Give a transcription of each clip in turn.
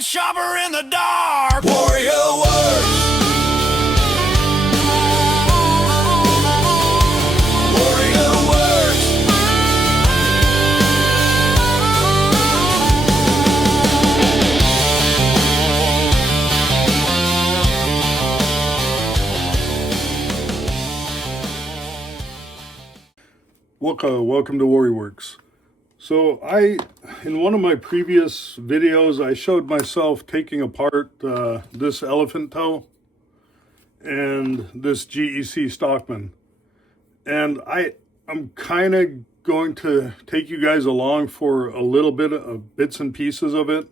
night shopper in the dark. Warrior Works. Warrior Works. Welcome to Warrior Works. So in one of my previous videos, I showed myself taking apart this elephant toe and this GEC Stockman. And I'm kind of going to take you guys along for a little bit of bits and pieces of it.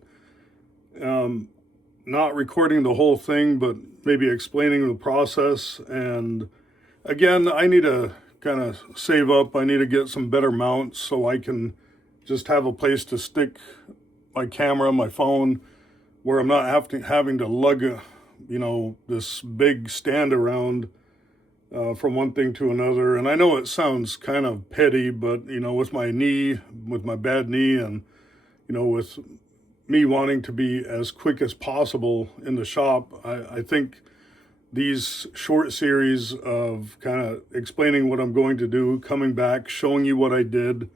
Not recording the whole thing, but maybe explaining the process. And again, I need to kind of save up. I need to get some better mounts so I can just have a place to stick my camera, my phone, where I'm not having to lug this big stand around from one thing to another. And I know it sounds kind of petty, but with my bad knee, and with me wanting to be as quick as possible in the shop, I think these short series of kind of explaining what I'm going to do, coming back, showing you what I did,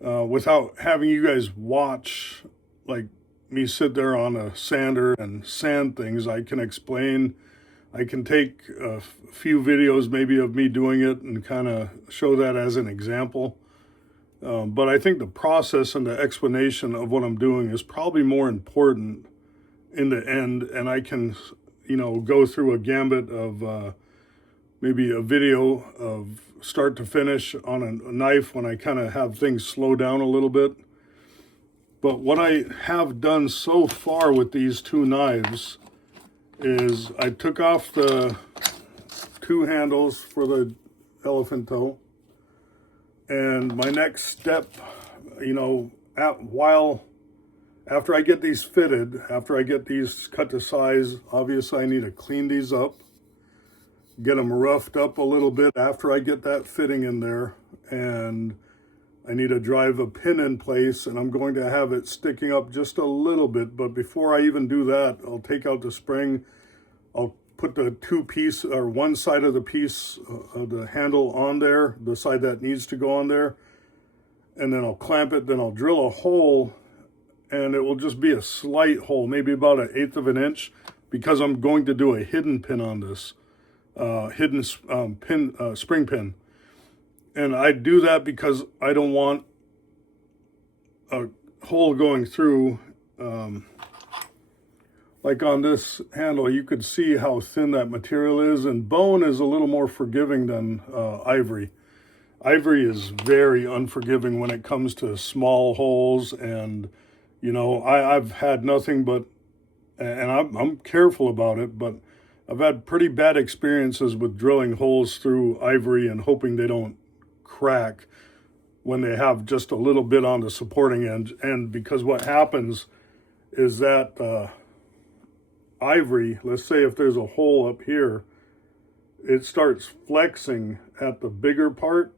without having you guys watch, like me sit there on a sander and sand things. I can explain, I can take a few videos maybe of me doing it and kind of show that as an example. But I think the process and the explanation of what I'm doing is probably more important in the end. And I can, go through a gambit of maybe a video of start to finish on a knife when I kind of have things slow down a little bit. But what I have done so far with these two knives is I took off the two handles for the elephant toe. And my next step, after I get these fitted, after I get these cut to size, obviously I need to clean these up, get them roughed up a little bit after I get that fitting in there. And I need to drive a pin in place, and I'm going to have it sticking up just a little bit. But before I even do that, I'll take out the spring. I'll put the one side of the piece of the handle on there, the side that needs to go on there. And then I'll clamp it, then I'll drill a hole, and it will just be a slight hole, maybe about 1/8 of an inch, because I'm going to do a hidden pin on this. Spring pin. And I do that because I don't want a hole going through. Like on this handle, you could see how thin that material is, and bone is a little more forgiving than ivory. Ivory is very unforgiving when it comes to small holes, and I've had nothing but, and I'm careful about it, but I've had pretty bad experiences with drilling holes through ivory and hoping they don't crack when they have just a little bit on the supporting end. And because what happens is that ivory, let's say if there's a hole up here, it starts flexing at the bigger part.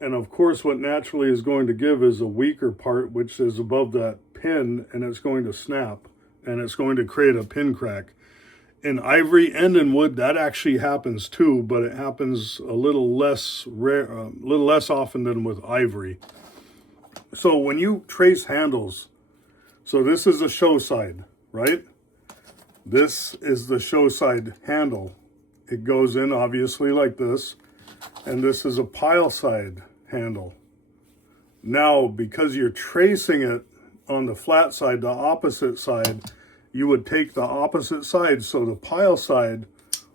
And of course, what naturally is going to give is a weaker part, which is above that pin, and it's going to snap and it's going to create a pin crack. In ivory and in wood, that actually happens too, but it happens a little less often than with ivory. So when you trace handles, so this is the show side, right? This is the show side handle. It goes in obviously like this, and this is a pile side handle. Now, because you're tracing it on the flat side, the opposite side, you would take the opposite side, so the pile side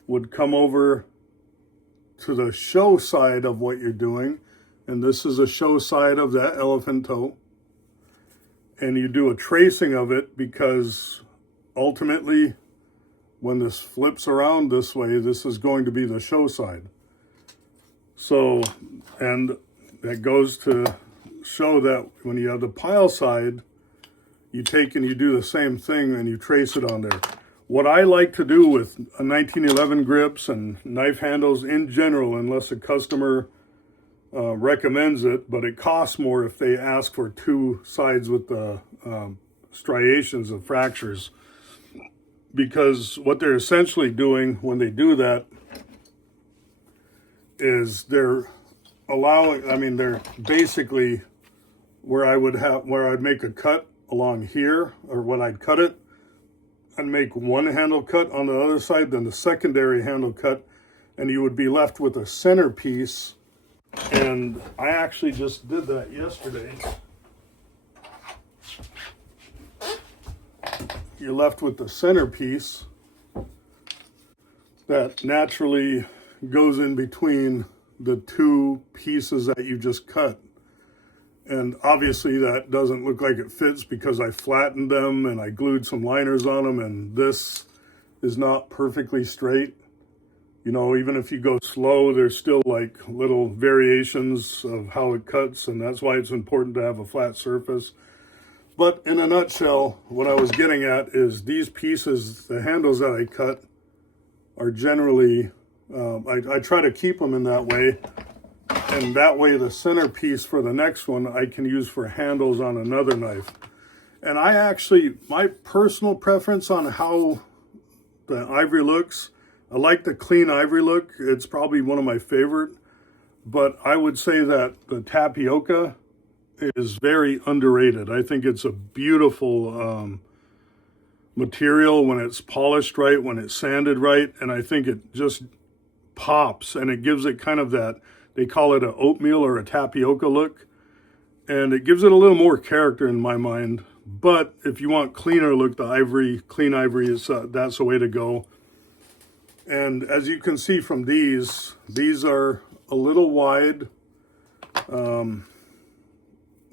would come over to the show side of what you're doing, and this is a show side of that elephant toe. And you do a tracing of it because ultimately, when this flips around this way, this is going to be the show side. So, and that goes to show that when you have the pile side, you take and you do the same thing and you trace it on there. What I like to do with 1911 grips and knife handles in general, unless a customer recommends it, but it costs more if they ask for two sides with the striations of fractures, because what they're essentially doing when they do that is they're they're basically where I'd make a cut along here, or when I'd cut it, I'd make one handle cut on the other side, then the secondary handle cut, and you would be left with a centerpiece. And I actually just did that yesterday. You're left with the centerpiece that naturally goes in between the two pieces that you just cut. And obviously that doesn't look like it fits because I flattened them and I glued some liners on them, and this is not perfectly straight. You know, even if you go slow, there's still like little variations of how it cuts, and that's why it's important to have a flat surface. But in a nutshell, what I was getting at is these pieces, the handles that I cut, are generally, I try to keep them in that way. And that way the centerpiece for the next one I can use for handles on another knife. And my personal preference on how the ivory looks, I like the clean ivory look. It's probably one of my favorite. But I would say that the tapioca is very underrated. I think it's a beautiful material when it's polished right, when it's sanded right. And I think it just pops, and it gives it kind of that, they call it an oatmeal or a tapioca look, and it gives it a little more character in my mind. But if you want cleaner look, clean ivory is that's the way to go. And as you can see from these are a little wide,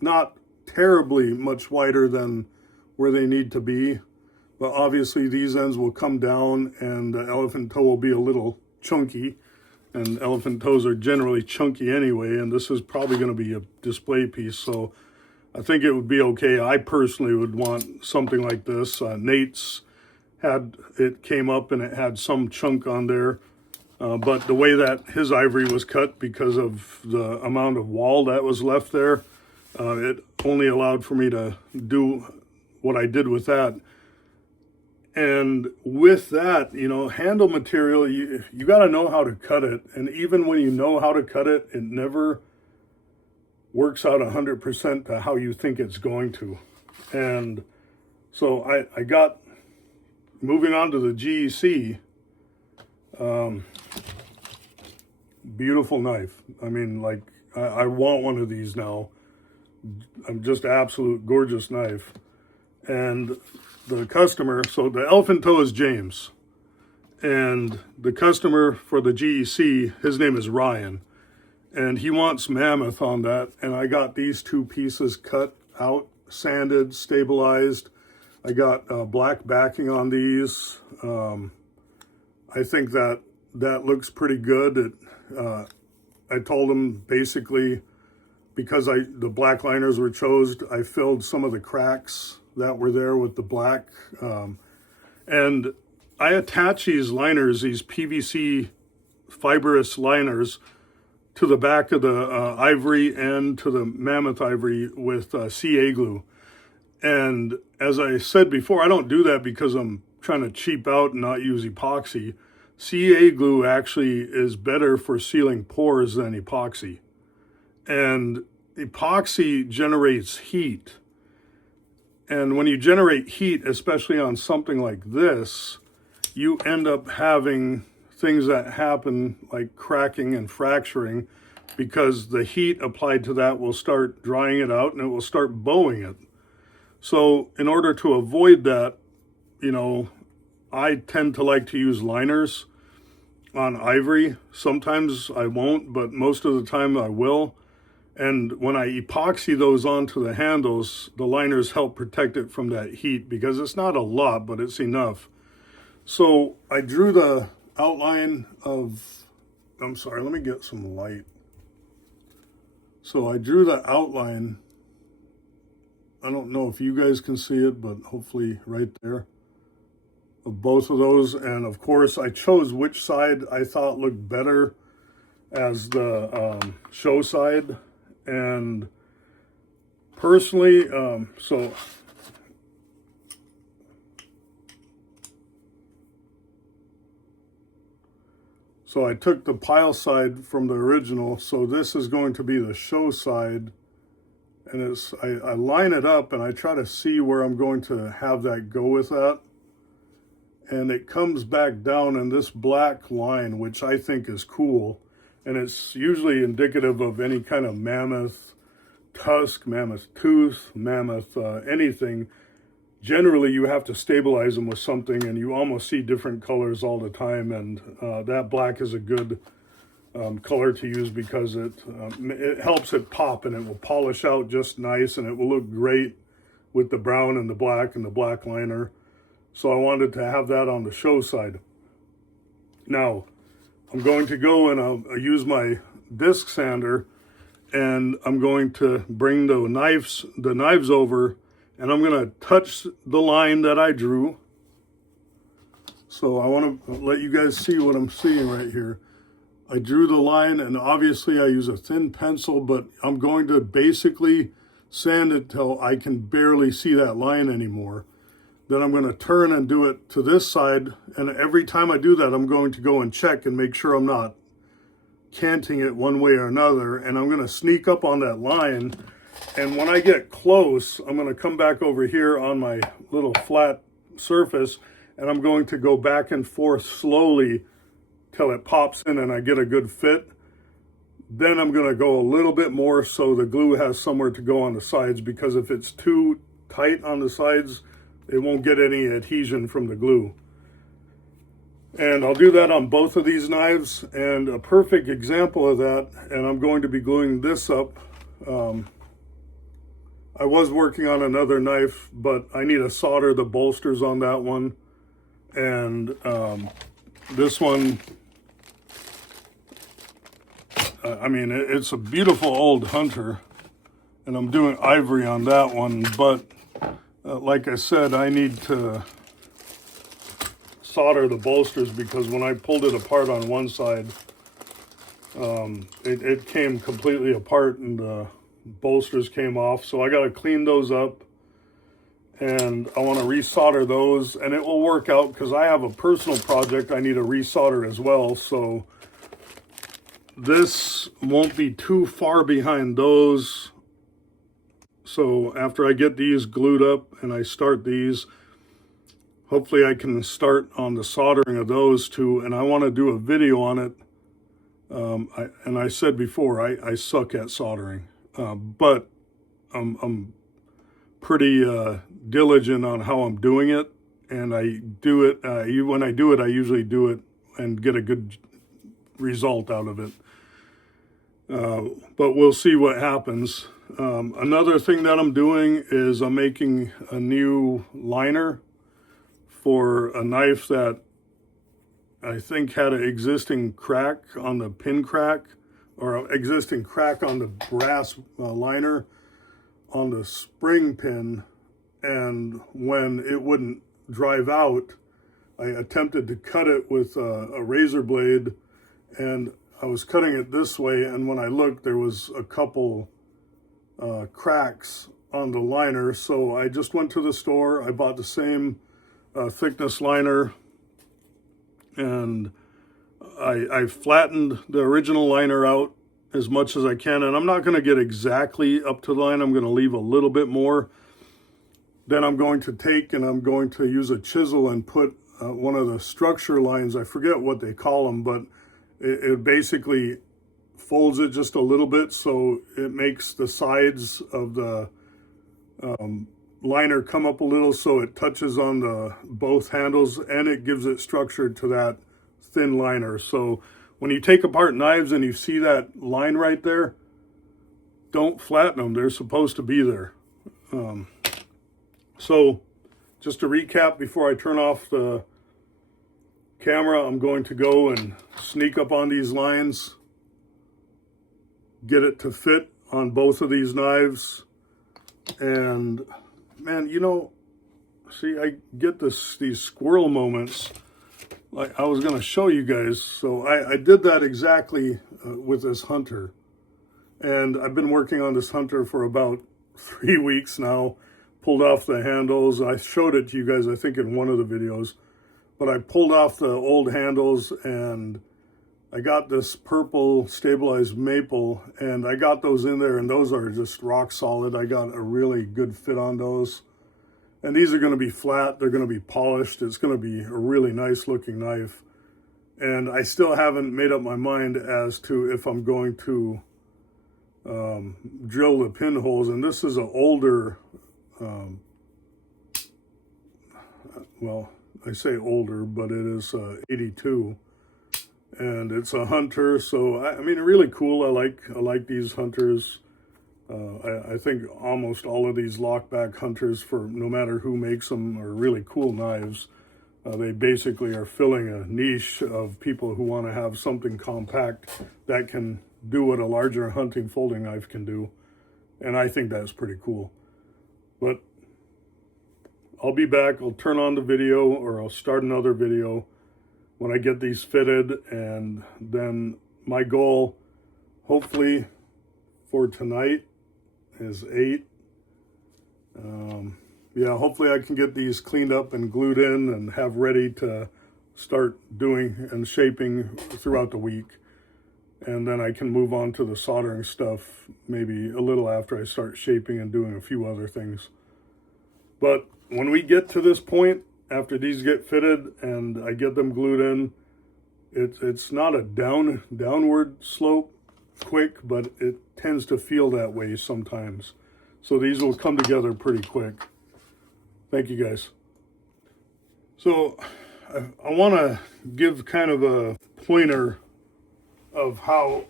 not terribly much wider than where they need to be, but obviously these ends will come down and the elephant toe will be a little chunky. And elephant toes are generally chunky anyway, and this is probably going to be a display piece, so I think it would be okay. I personally would want something like this. Nate's came up and it had some chunk on there, but the way that his ivory was cut, because of the amount of wall that was left there, it only allowed for me to do what I did with that. And with that, you know, handle material, you got to know how to cut it. And even when you know how to cut it, it never works out 100% to how you think it's going to. And so I got, moving on to the GEC, beautiful knife. I mean, like, I want one of these now. I'm just absolute gorgeous knife. And the customer, so the elephant toe is James, and the customer for the GEC, his name is Ryan, and he wants Mammoth on that. And I got these two pieces cut out, sanded, stabilized. I got black backing on these. I think that looks pretty good. I told him basically, because the black liners were chosen, I filled some of the cracks that were there with the black. And I attach these liners, these PVC fibrous liners, to the back of the ivory and to the Mammoth ivory with CA glue. And as I said before, I don't do that because I'm trying to cheap out and not use epoxy. CA glue actually is better for sealing pores than epoxy. And epoxy generates heat. And when you generate heat, especially on something like this, you end up having things that happen like cracking and fracturing, because the heat applied to that will start drying it out and it will start bowing it. So in order to avoid that, you know, I tend to like to use liners on ivory. Sometimes I won't, but most of the time I will. And when I epoxy those onto the handles, the liners help protect it from that heat, because it's not a lot, but it's enough. So I drew the outline of, I'm sorry, let me get some light. So I drew the outline. I don't know if you guys can see it, but hopefully right there, of both of those. And of course, I chose which side I thought looked better as the show side. And personally, so So I took the pile side from the original, so this is going to be the show side. And I line it up and I try to see where I'm going to have that go with that. And it comes back down in this black line, which I think is cool. And it's usually indicative of any kind of mammoth tusk, mammoth tooth, mammoth anything. Generally, you have to stabilize them with something, and you almost see different colors all the time. And that black is a good color to use because it helps it pop, and it will polish out just nice, and it will look great with the brown and the black liner. So I wanted to have that on the show side. Now, I'm going to go and I'll use my disc sander, and I'm going to bring the knives over, and I'm going to touch the line that I drew. So I want to let you guys see what I'm seeing right here. I drew the line, and obviously I use a thin pencil, but I'm going to basically sand it till I can barely see that line anymore. Then I'm going to turn and do it to this side, and every time I do that, I'm going to go and check and make sure I'm not canting it one way or another, and I'm going to sneak up on that line, and when I get close, I'm going to come back over here on my little flat surface, and I'm going to go back and forth slowly till it pops in and I get a good fit. Then I'm going to go a little bit more so the glue has somewhere to go on the sides, because if it's too tight on the sides, it won't get any adhesion from the glue. And I'll do that on both of these knives. And a perfect example of that, and I'm going to be gluing this up. I was working on another knife, but I need to solder the bolsters on that one. And this one, I mean, it's a beautiful old Hunter, and I'm doing Ivory on that one, but like I said, I need to solder the bolsters, because when I pulled it apart on one side, it came completely apart and the bolsters came off. So I got to clean those up, and I want to resolder those, and it will work out because I have a personal project I need to resolder as well. So this won't be too far behind those. So after I get these glued up and I start these, hopefully I can start on the soldering of those two. And I want to do a video on it. And I said before, I suck at soldering, but I'm pretty diligent on how I'm doing it. And I do it, when I do it, I usually do it and get a good result out of it. But we'll see what happens. Another thing that I'm doing is I'm making a new liner for a knife that I think had an existing crack on the pin crack, or an existing crack on the brass liner on the spring pin. And when it wouldn't drive out, I attempted to cut it with a razor blade, and I was cutting it this way, and when I looked, there was a couple cracks on the liner. So I just went to the store, I bought the same thickness liner, and I flattened the original liner out as much as I can. And I'm not going to get exactly up to the line, I'm going to leave a little bit more. Then I'm going to take and I'm going to use a chisel and put one of the structure lines, I forget what they call them, but it basically folds it just a little bit, so it makes the sides of the liner come up a little, so it touches on the both handles, and it gives it structure to that thin liner. So when you take apart knives and you see that line right there, don't flatten them. They're supposed to be there. So just to recap before I turn off the camera, I'm going to go and sneak up on these lines, get it to fit on both of these knives. And man, you know, see, I get these squirrel moments. Like I was going to show you guys. So I did that exactly with this Hunter. And I've been working on this Hunter for about 3 weeks now. Pulled off the handles. I showed it to you guys, I think, in one of the videos. But I pulled off the old handles, and I got this purple stabilized maple, and I got those in there, and those are just rock solid. I got a really good fit on those. And these are going to be flat. They're going to be polished. It's going to be a really nice looking knife. And I still haven't made up my mind as to if I'm going to drill the pinholes. And this is an older, well, I say older, but it is 82. And it's a Hunter, so I mean, really cool. I like these Hunters. I think almost all of these lockback Hunters, for no matter who makes them, are really cool knives. They basically are filling a niche of people who want to have something compact that can do what a larger hunting folding knife can do, and I think that's pretty cool. But I'll be back. I'll turn on the video, or I'll start another video when I get these fitted, and then my goal, hopefully for tonight, is 8. Yeah, hopefully I can get these cleaned up and glued in and have ready to start doing and shaping throughout the week. And then I can move on to the soldering stuff maybe a little after I start shaping and doing a few other things. But when we get to this point, after these get fitted and I get them glued in, it's not a downward slope quick, but it tends to feel that way sometimes. So these will come together pretty quick. Thank you guys. So I want to give kind of a pointer of how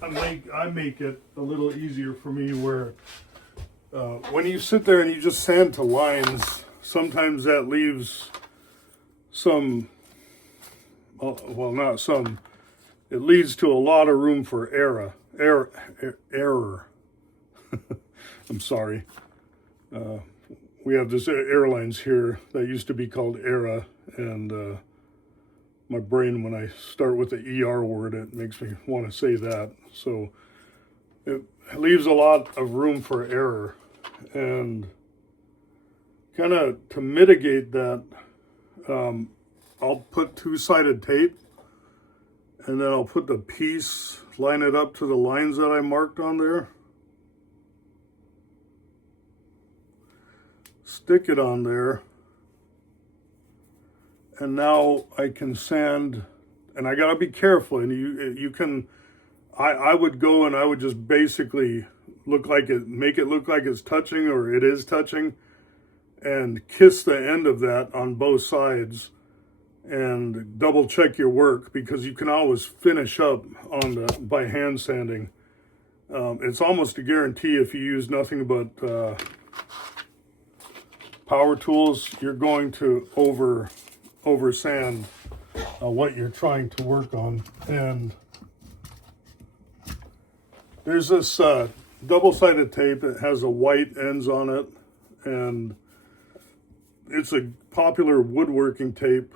I make it a little easier for me, where when you sit there and you just sand to lines, sometimes that leaves some, well, not some, it leads to a lot of room for error. I'm sorry. We have this airlines here that used to be called ERA, and my brain, when I start with the ER word, it makes me want to say that. So it leaves a lot of room for error, and kind of to mitigate that, I'll put two-sided tape, and then I'll put the piece, line it up to the lines that I marked on there, stick it on there, and now I can sand. And I gotta be careful, and you can, I would go and I would just basically make it look like it's touching, or it is touching, and kiss the end of that on both sides, and double check your work, because you can always finish up on by hand sanding. It's almost a guarantee if you use nothing but power tools, you're going to over sand what you're trying to work on. And there's this double-sided tape. It has a white ends on it, and it's a popular woodworking tape.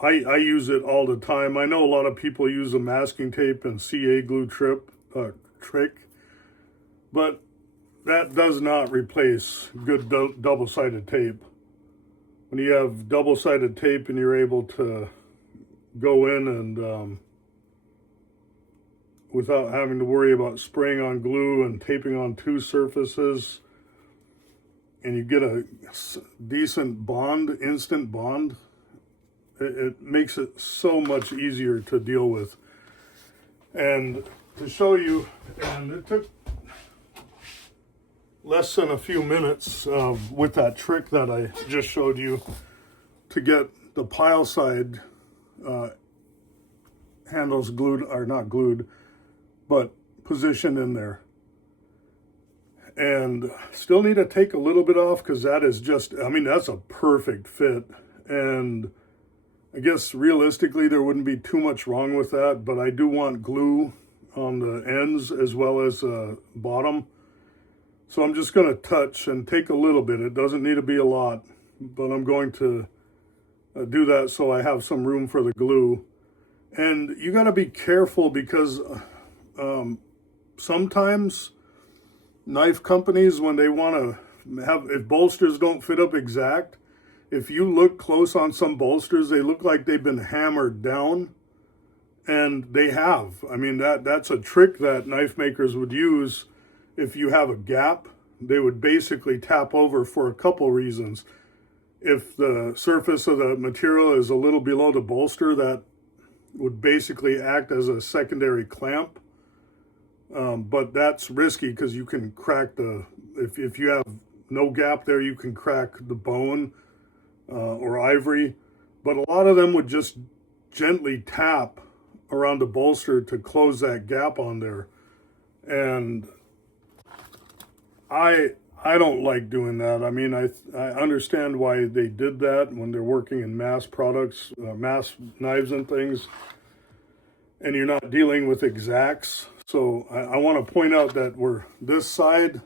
I use it all the time. I know a lot of people use a masking tape and CA glue trick, but that does not replace good double-sided tape. When you have double-sided tape and you're able to go in and without having to worry about spraying on glue and taping on two surfaces, and you get a decent bond, instant bond, it makes it so much easier to deal with. And to show you, and it took less than a few minutes with that trick that I just showed you to get the pile side handles glued, or not glued, but positioned in there. And still need to take a little bit off, because that is just, I mean, that's a perfect fit. And I guess realistically there wouldn't be too much wrong with that, but I do want glue on the ends as well as bottom. So I'm just going to touch and take a little bit. It doesn't need to be a lot, but I'm going to do that so I have some room for the glue. And you got to be careful, because sometimes knife companies, when they want to have, if bolsters don't fit up exact, if you look close on some bolsters, they look like they've been hammered down, and they have. I mean, that's a trick that knife makers would use. If you have a gap, they would basically tap over for a couple reasons. If the surface of the material is a little below the bolster, that would basically act as a secondary clamp. But that's risky because you can crack if you have no gap there, you can crack the bone or ivory. But a lot of them would just gently tap around the bolster to close that gap on there. And I don't like doing that. I mean, I understand why they did that when they're working in mass products, mass knives and things, and you're not dealing with exacts. So I want to point out that this side,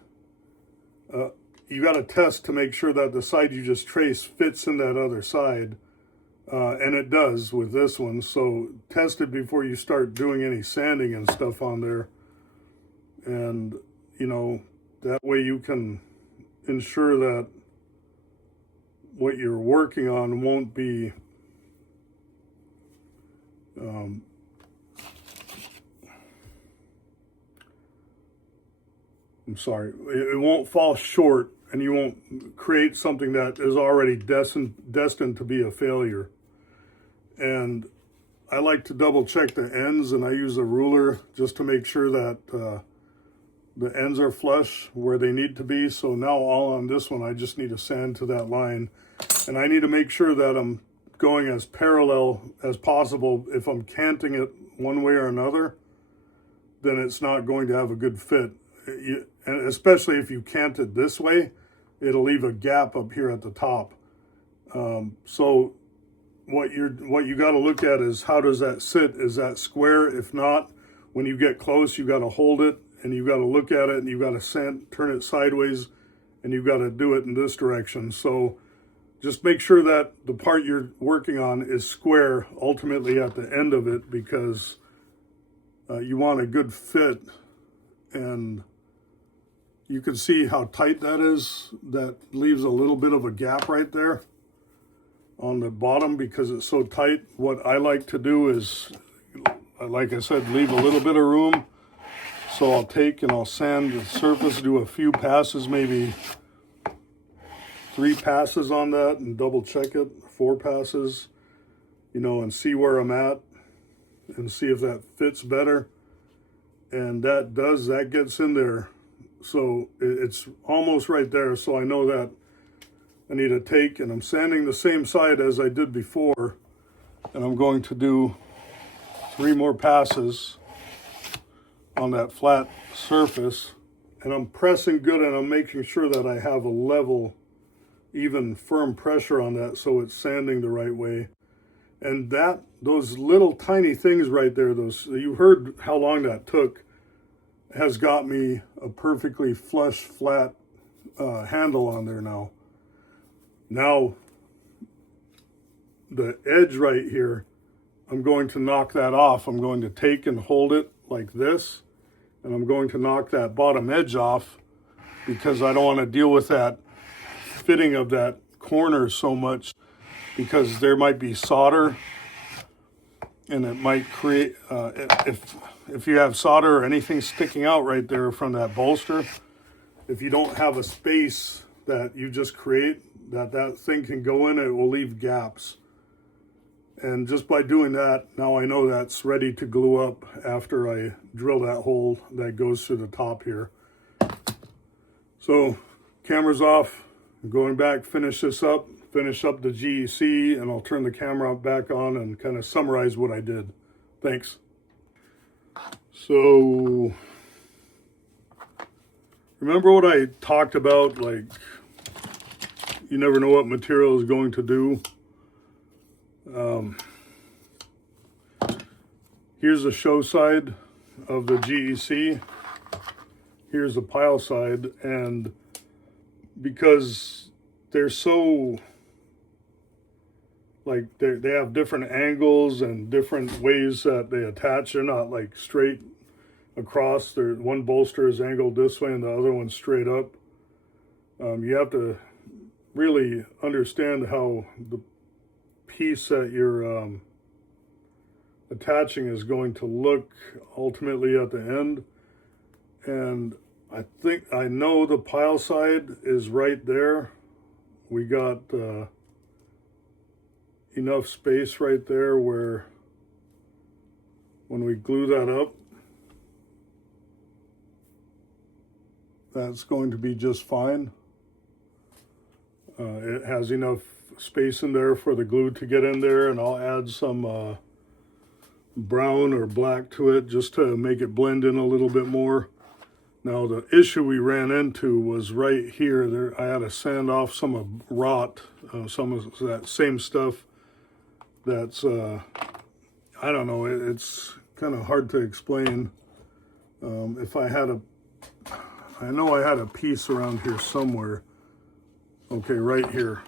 you got to test to make sure that the side you just traced fits in that other side. And it does with this one. So test it before you start doing any sanding and stuff on there. And, you know, that way you can ensure that what you're working on won't be it won't fall short, and you won't create something that is already destined to be a failure. And I like to double check the ends, and I use a ruler just to make sure that the ends are flush where they need to be. So now all on this one, I just need to sand to that line. And I need to make sure that I'm going as parallel as possible. If I'm canting it one way or another, then it's not going to have a good fit. And especially if you cant it this way, it'll leave a gap up here at the top. So what you got to look at is, how does that sit? Is that square? If not, when you get close, you got to hold it, and you got to look at it, and you got to turn it sideways, and you got to do it in this direction. So just make sure that the part you're working on is square ultimately at the end of it, because you want a good fit. And you can see how tight that is. That leaves a little bit of a gap right there on the bottom because it's so tight. What I like to do is, like I said, leave a little bit of room. So I'll take and I'll sand the surface, do a few passes, maybe 3 passes on that, and double check it, 4 passes, you know, and see where I'm at and see if that fits better. And that gets in there. So it's almost right there. So I know that I need to take, and I'm sanding the same side as I did before. And I'm going to do 3 more passes on that flat surface. And I'm pressing good, and I'm making sure that I have a level, even firm pressure on that, so it's sanding the right way. And those little tiny things right there, you heard how long that took, has got me a perfectly flush, flat handle on there now. Now, the edge right here, I'm going to knock that off. I'm going to take and hold it like this, and I'm going to knock that bottom edge off because I don't want to deal with that fitting of that corner so much, because there might be solder, and it might create, if you have solder or anything sticking out right there from that bolster, if you don't have a space that you just create, that thing can go in, it will leave gaps. And just by doing that, now I know that's ready to glue up after I drill that hole that goes through the top here. So, camera's off. I'm going back, finish up the GEC, and I'll turn the camera back on and kind of summarize what I did. Thanks. So, remember what I talked about, like, you never know what material is going to do. Here's the show side of the GEC. Here's the pile side, and because they're so, like, they have different angles and different ways that they attach. They're not like straight across. One bolster is angled this way and the other one's straight up. You have to really understand how the piece that you're attaching is going to look ultimately at the end. And I think I know the pile side is right there. We got enough space right there where when we glue that up, that's going to be just fine. It has enough space in there for the glue to get in there, and I'll add some brown or black to it just to make it blend in a little bit more. Now the issue we ran into was right here. There, I had to sand off some of rot, some of that same stuff. That's I don't know. It's kind of hard to explain. If I had I know I had a piece around here somewhere. Okay, right here.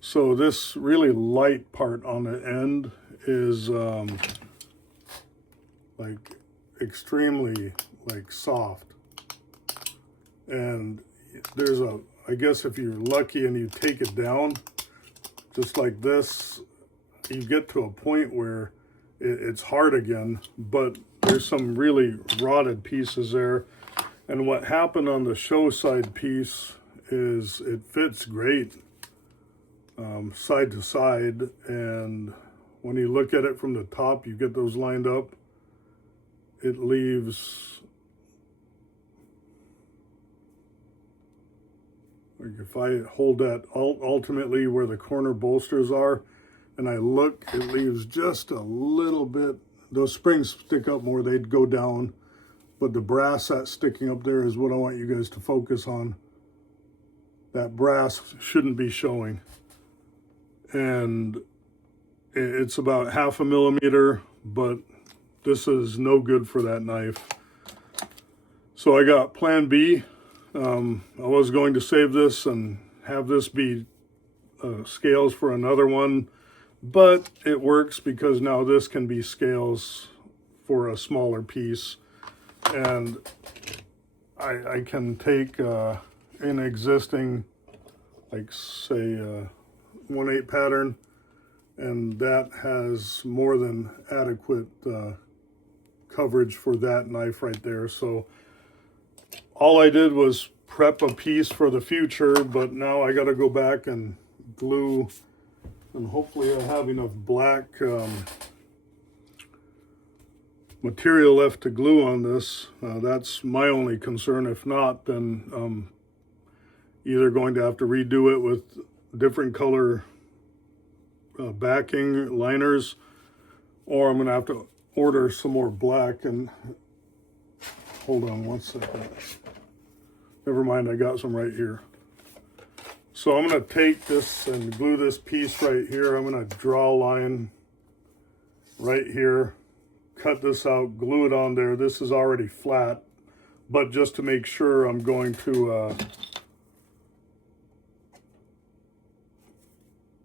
So this really light part on the end is like extremely like soft. And there's I guess if you're lucky and you take it down, just like this, you get to a point where it's hard again, but there's some really rotted pieces there. And what happened on the show side piece is it fits great side to side, and when you look at it from the top, you get those lined up. It leaves, like if I hold that ultimately where the corner bolsters are, and I look, it leaves just a little bit. Those springs stick up more, they'd go down, but the brass that's sticking up there is what I want you guys to focus on. That brass shouldn't be showing. And it's about 1/2 millimeter, but this is no good for that knife. So I got plan B. I was going to save this and have this be scales for another one, but it works because now this can be scales for a smaller piece. And I can take an existing, like say 1/8 pattern, and that has more than adequate coverage for that knife right there. So all I did was prep a piece for the future, but now I got to go back and glue, and hopefully I have enough black material left to glue on this. That's my only concern. If not, then either going to have to redo it with different color backing liners, or I'm going to have to order some more black. And hold on one second. Never mind, I got some right here. So I'm going to take this and glue this piece right here. I'm going to draw a line right here, cut this out, glue it on there. This is already flat, but just to make sure, I'm going to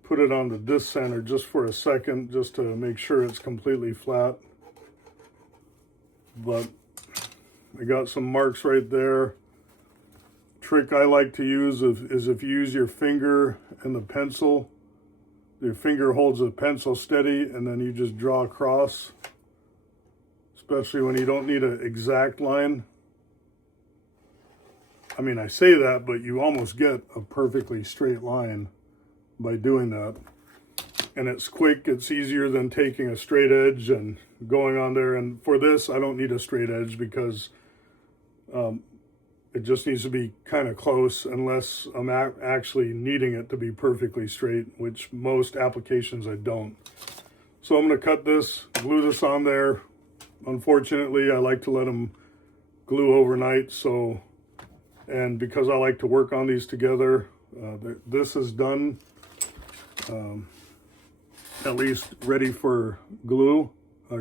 put it on the disc center just for a second, just to make sure it's completely flat. But I got some marks right there. Trick I like to use is if you use your finger and the pencil, your finger holds the pencil steady, and then you just draw across, especially when you don't need an exact line. I mean, I say that, but you almost get a perfectly straight line by doing that. And it's quick, it's easier than taking a straight edge and going on there. And for this, I don't need a straight edge because it just needs to be kind of close, unless I'm actually needing it to be perfectly straight, which most applications I don't. So I'm going to cut this, glue this on there. Unfortunately, I like to let them glue overnight. So, and because I like to work on these together, this is done. At least ready for glue,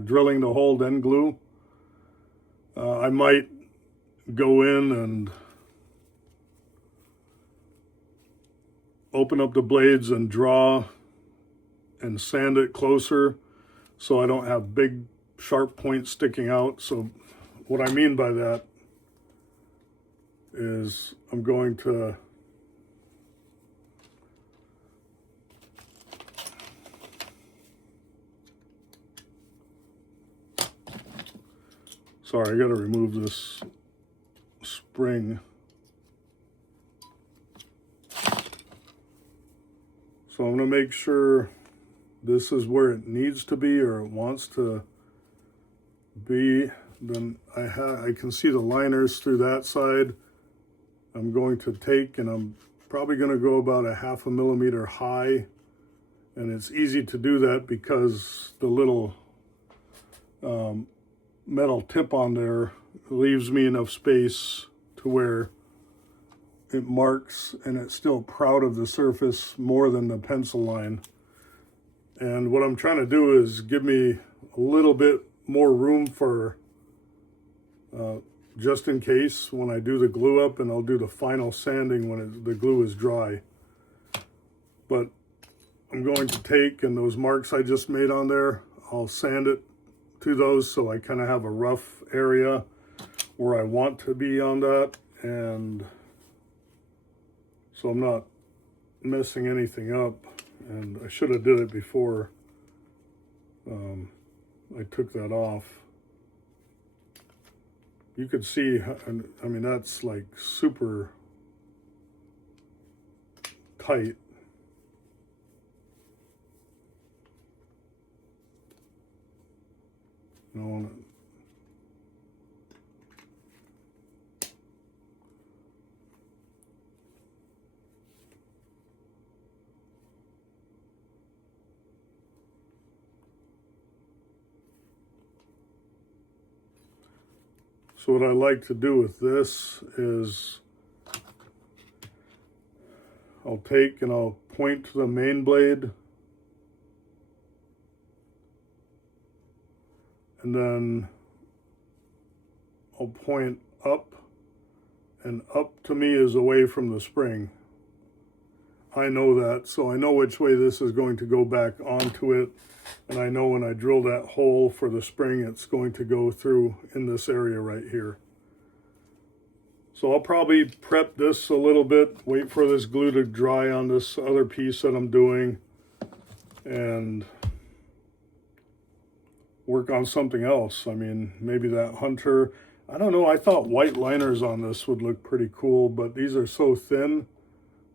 drilling the hole, then glue. I might go in and open up the blades and draw and sand it closer so I don't have big sharp points sticking out. So what I mean by that is I'm going to Sorry, I got to remove this spring. So I'm going to make sure this is where it needs to be or it wants to be. Then I can see the liners through that side. I'm going to take, and I'm probably going to go about 1/2 millimeter high. And it's easy to do that because the little metal tip on there leaves me enough space to where it marks and it's still proud of the surface more than the pencil line. And what I'm trying to do is give me a little bit more room for just in case when I do the glue up, and I'll do the final sanding when the glue is dry. But I'm going to take, and those marks I just made on there, I'll sand it to those so I kind of have a rough area where I want to be on that, and so I'm not messing anything up. And I should have did it before I took that off. You could see, I mean, that's like super tight. You know, so what I like to do with this is I'll take and I'll point to the main blade, and then I'll point up, and up to me is away from the spring. I know that, so I know which way this is going to go back onto it, and I know when I drill that hole for the spring, it's going to go through in this area right here. So I'll probably prep this a little bit, wait for this glue to dry on this other piece that I'm doing, and work on something else. I mean, maybe that hunter, I don't know, I thought white liners on this would look pretty cool, but these are so thin,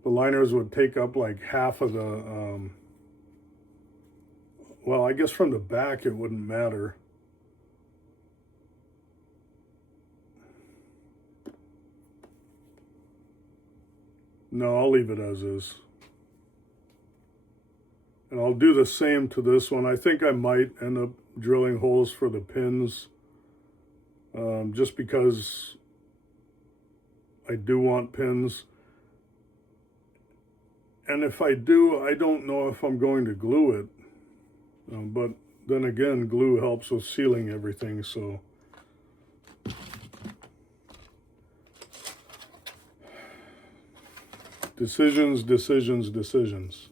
the liners would take up like half of the, well, I guess from the back it wouldn't matter. No, I'll leave it as is. And I'll do the same to this one. I think I might end up drilling holes for the pins, just because I do want pins. And if I do, I don't know if I'm going to glue it. But then again, glue helps with sealing everything, so. Decisions, decisions, decisions.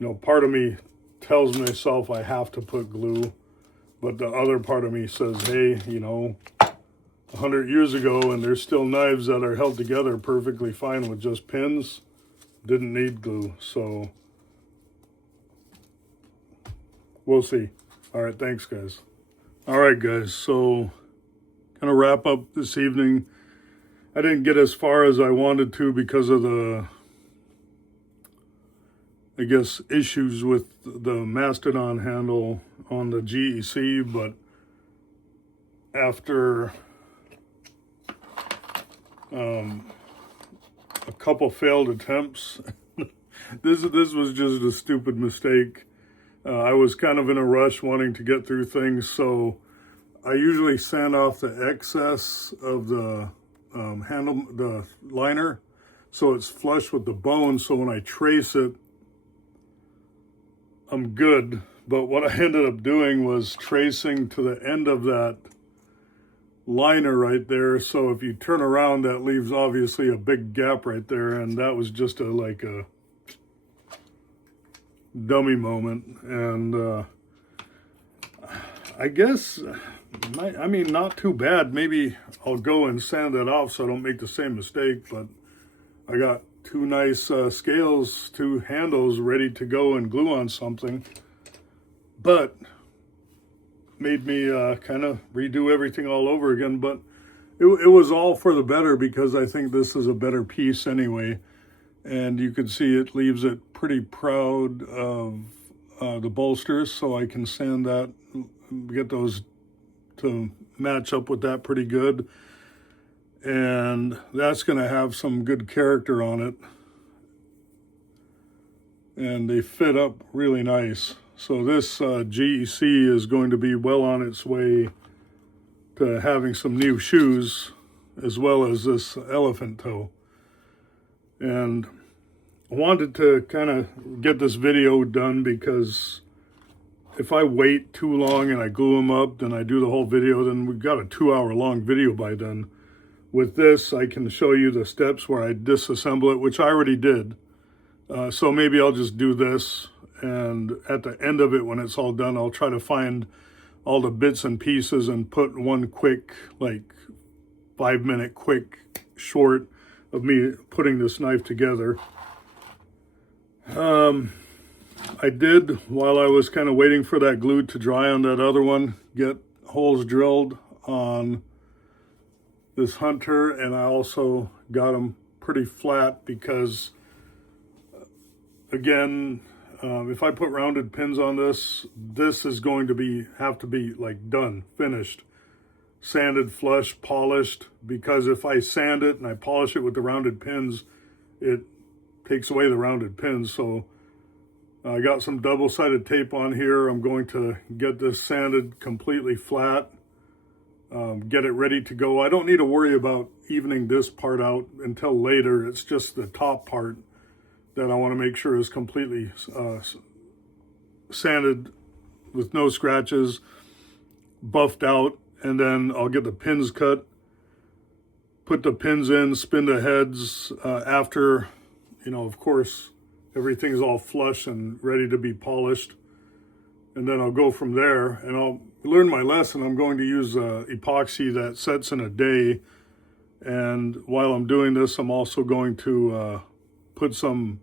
You know, part of me tells myself I have to put glue, but the other part of me says, hey, you know, 100 years ago, and there's still knives that are held together perfectly fine with just pins. Didn't need glue, so we'll see. All right, thanks, guys. All right, guys, so gonna wrap up this evening. I didn't get as far as I wanted to because of the, I guess, issues with the Mastodon handle on the GEC, but after a couple failed attempts, this was just a stupid mistake. I was kind of in a rush wanting to get through things, so I usually sand off the excess of the handle, the liner, so it's flush with the bone, so when I trace it, I'm good. But what I ended up doing was tracing to the end of that liner right there, so if you turn around, that leaves obviously a big gap right there, and that was just like a dummy moment. And I guess, I mean, not too bad. Maybe I'll go and sand that off so I don't make the same mistake, but I got two nice scales, two handles ready to go and glue on something. But made me kind of redo everything all over again, but it was all for the better because I think this is a better piece anyway. And you can see it leaves it pretty proud of the bolsters, so I can sand that, get those to match up with that pretty good. And that's going to have some good character on it. And they fit up really nice. So this GEC is going to be well on its way to having some new shoes, as well as this elephant toe. And I wanted to kind of get this video done because if I wait too long and I glue them up, then I do the whole video, then we've got a 2-hour long video by then. With this, I can show you the steps where I disassemble it, which I already did. So maybe I'll just do this, and at the end of it, when it's all done, I'll try to find all the bits and pieces and put one quick, like 5-minute quick short of me putting this knife together. I did, while I was kind of waiting for that glue to dry on that other one, get holes drilled on this Hunter, and I also got them pretty flat because, again, if I put rounded pins on this, this is going to have to be like done, finished, sanded, flush, polished, because if I sand it and I polish it with the rounded pins, it takes away the rounded pins. So I got some double-sided tape on here. I'm going to get this sanded completely flat, get it ready to go. I don't need to worry about evening this part out until later. It's just the top part that I want to make sure is completely sanded with no scratches, buffed out, and then I'll get the pins cut, put the pins in, spin the heads after, of course, everything's all flush and ready to be polished. And then I'll go from there, and I'll learn my lesson. I'm going to use epoxy that sets in a day. And while I'm doing this, I'm also going to put some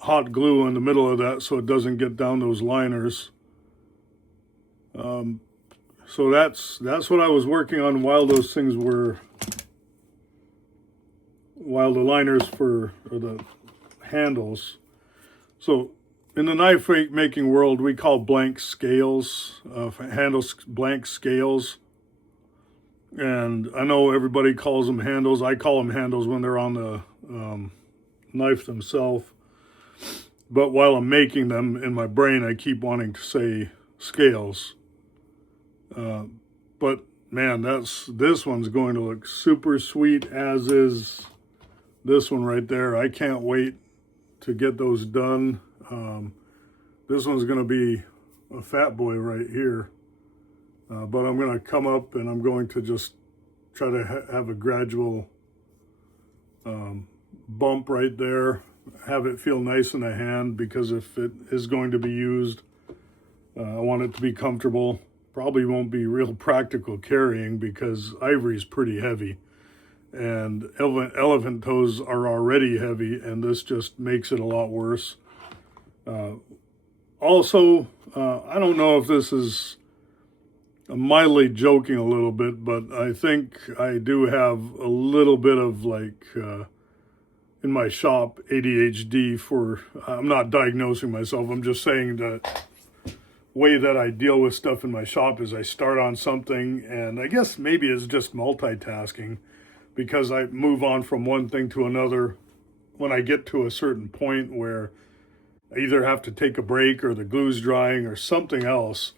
hot glue in the middle of that so it doesn't get down those liners. So that's what I was working on while those things were, while the liners or the handles. So in the knife making world, we call blank scales, handles blank scales. And I know everybody calls them handles. I call them handles when they're on the knife themselves. But while I'm making them, in my brain, I keep wanting to say scales. But man, this one's going to look super sweet, as is this one right there. I can't wait to get those done. This one's going to be a fat boy right here. But I'm going to come up and I'm going to just try to have a gradual bump right there. Have it feel nice in the hand, because if it is going to be used, I want it to be comfortable. Probably won't be real practical carrying because Ivory's pretty heavy. And elephant toes are already heavy, and this just makes it a lot worse. Also, I don't know if this is mildly joking a little bit, but I think I do have a little bit of in my shop ADHD. I'm not diagnosing myself, I'm just saying that way that I deal with stuff in my shop is I start on something, and I guess maybe it's just multitasking, because I move on from one thing to another when I get to a certain point where I either have to take a break, or the glue's drying, or something else,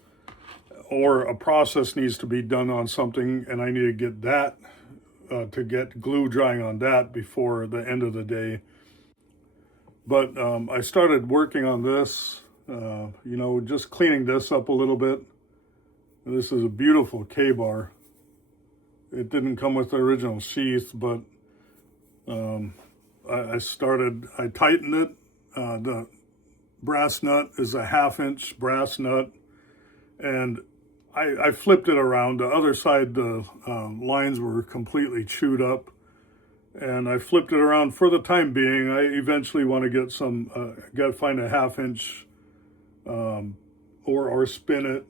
or a process needs to be done on something, and I need to get that, to get glue drying on that before the end of the day. But I started working on this, just cleaning this up a little bit. And this is a beautiful K-bar. It didn't come with the original sheath, but I tightened it. The brass nut is a 1/2-inch brass nut, and I flipped it around. The other side, the lines were completely chewed up, and I flipped it around for the time being. I eventually want to get find a 1/2-inch or spin it,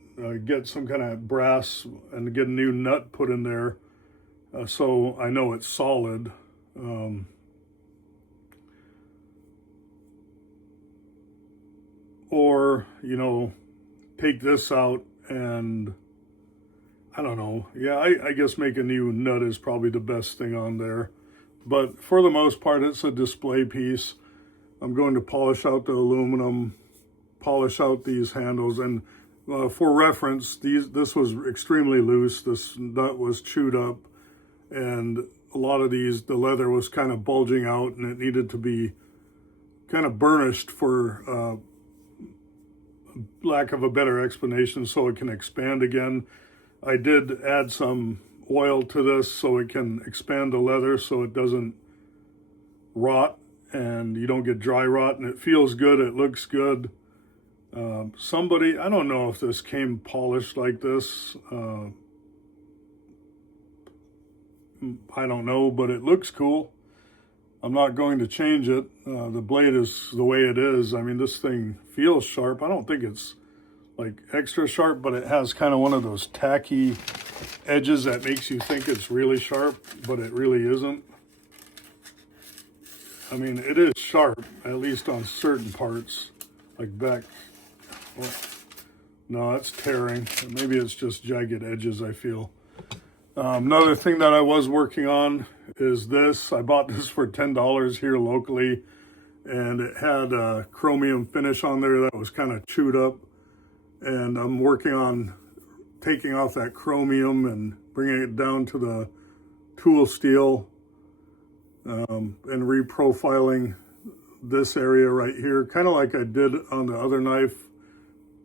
get some kind of brass and get a new nut put in there, so I know it's solid. Or, you know, take this out and, I don't know. Yeah, I guess make a new nut is probably the best thing on there. But for the most part, it's a display piece. I'm going to polish out the aluminum, polish out these handles. And for reference, this was extremely loose. This nut was chewed up. And a lot of these, the leather was kind of bulging out, and it needed to be kind of burnished for lack of a better explanation, so it can expand again. I did add some oil to this so it can expand the leather so it doesn't rot and you don't get dry rot, and it feels good, it looks good. Somebody, I don't know if this came polished like this, I don't know, but it looks cool. I'm not going to change it. The blade is the way it is. I mean, this thing feels sharp. I don't think it's like extra sharp, but it has kind of one of those tacky edges that makes you think it's really sharp, but it really isn't. I mean, it is sharp, at least on certain parts, like back. Well, no, that's tearing. Maybe it's just jagged edges, I feel. Another thing that I was working on is this. I bought this for $10 here locally, and it had a chromium finish on there that was kind of chewed up. And I'm working on taking off that chromium and bringing it down to the tool steel, and reprofiling this area right here, kind of like I did on the other knife,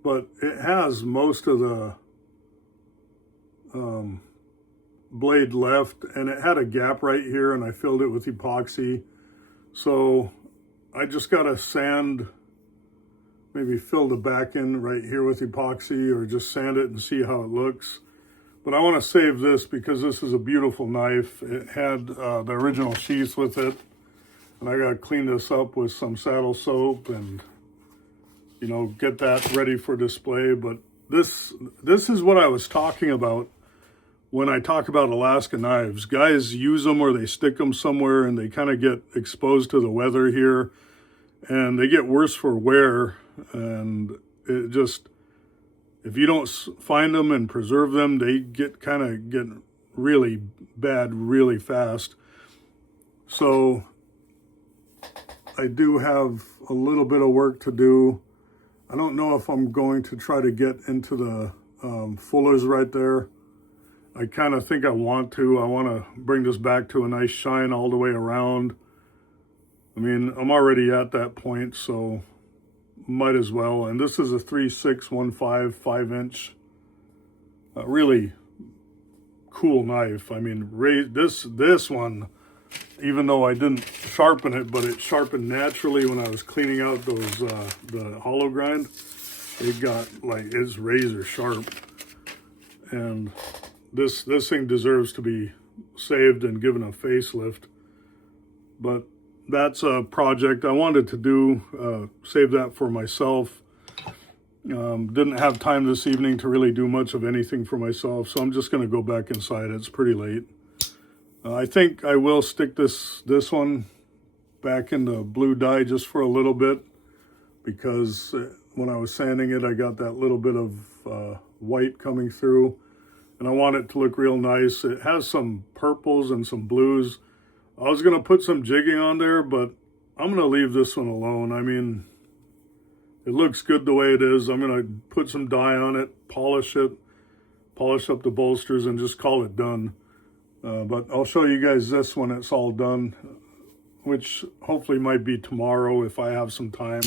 but it has most of the blade left, and it had a gap right here, and I filled it with epoxy. So I just got to sand, maybe fill the back end right here with epoxy, or just sand it and see how it looks. But I want to save this because this is a beautiful knife. It had the original sheath with it, and I got to clean this up with some saddle soap and, you know, get that ready for display. But this is what I was talking about when I talk about Alaska knives. Guys use them or they stick them somewhere and they kind of get exposed to the weather here, and they get worse for wear. And it just, if you don't find them and preserve them, they get really bad really fast. So I do have a little bit of work to do. I don't know if I'm going to try to get into the fullers right there. I kind of think I want to. I want to bring this back to a nice shine all the way around. I mean, I'm already at that point, so might as well. And this is a 3.615 5-inch, really cool knife. I mean, this one, even though I didn't sharpen it, but it sharpened naturally when I was cleaning out those the hollow grind. It got like, it's razor sharp, and this thing deserves to be saved and given a facelift. But that's a project I wanted to do, save that for myself. Didn't have time this evening to really do much of anything for myself, so I'm just going to go back inside. It's pretty late. I think I will stick this one back in the blue dye just for a little bit, because when I was sanding it, I got that little bit of white coming through, and I want it to look real nice. It has some purples and some blues. I was going to put some jigging on there, but I'm going to leave this one alone. I mean, it looks good the way it is. I'm going to put some dye on it, polish up the bolsters, and just call it done. But I'll show you guys this when it's all done, which hopefully might be tomorrow if I have some time.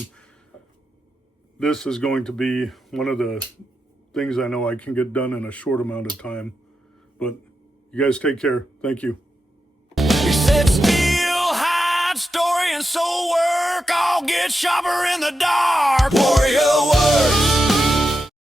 This is going to be one of the things I know I can get done in a short amount of time. But you guys take care. Thank you. He said, "Steel, hide, story, and soul work all get sharper in the dark. Warrior works.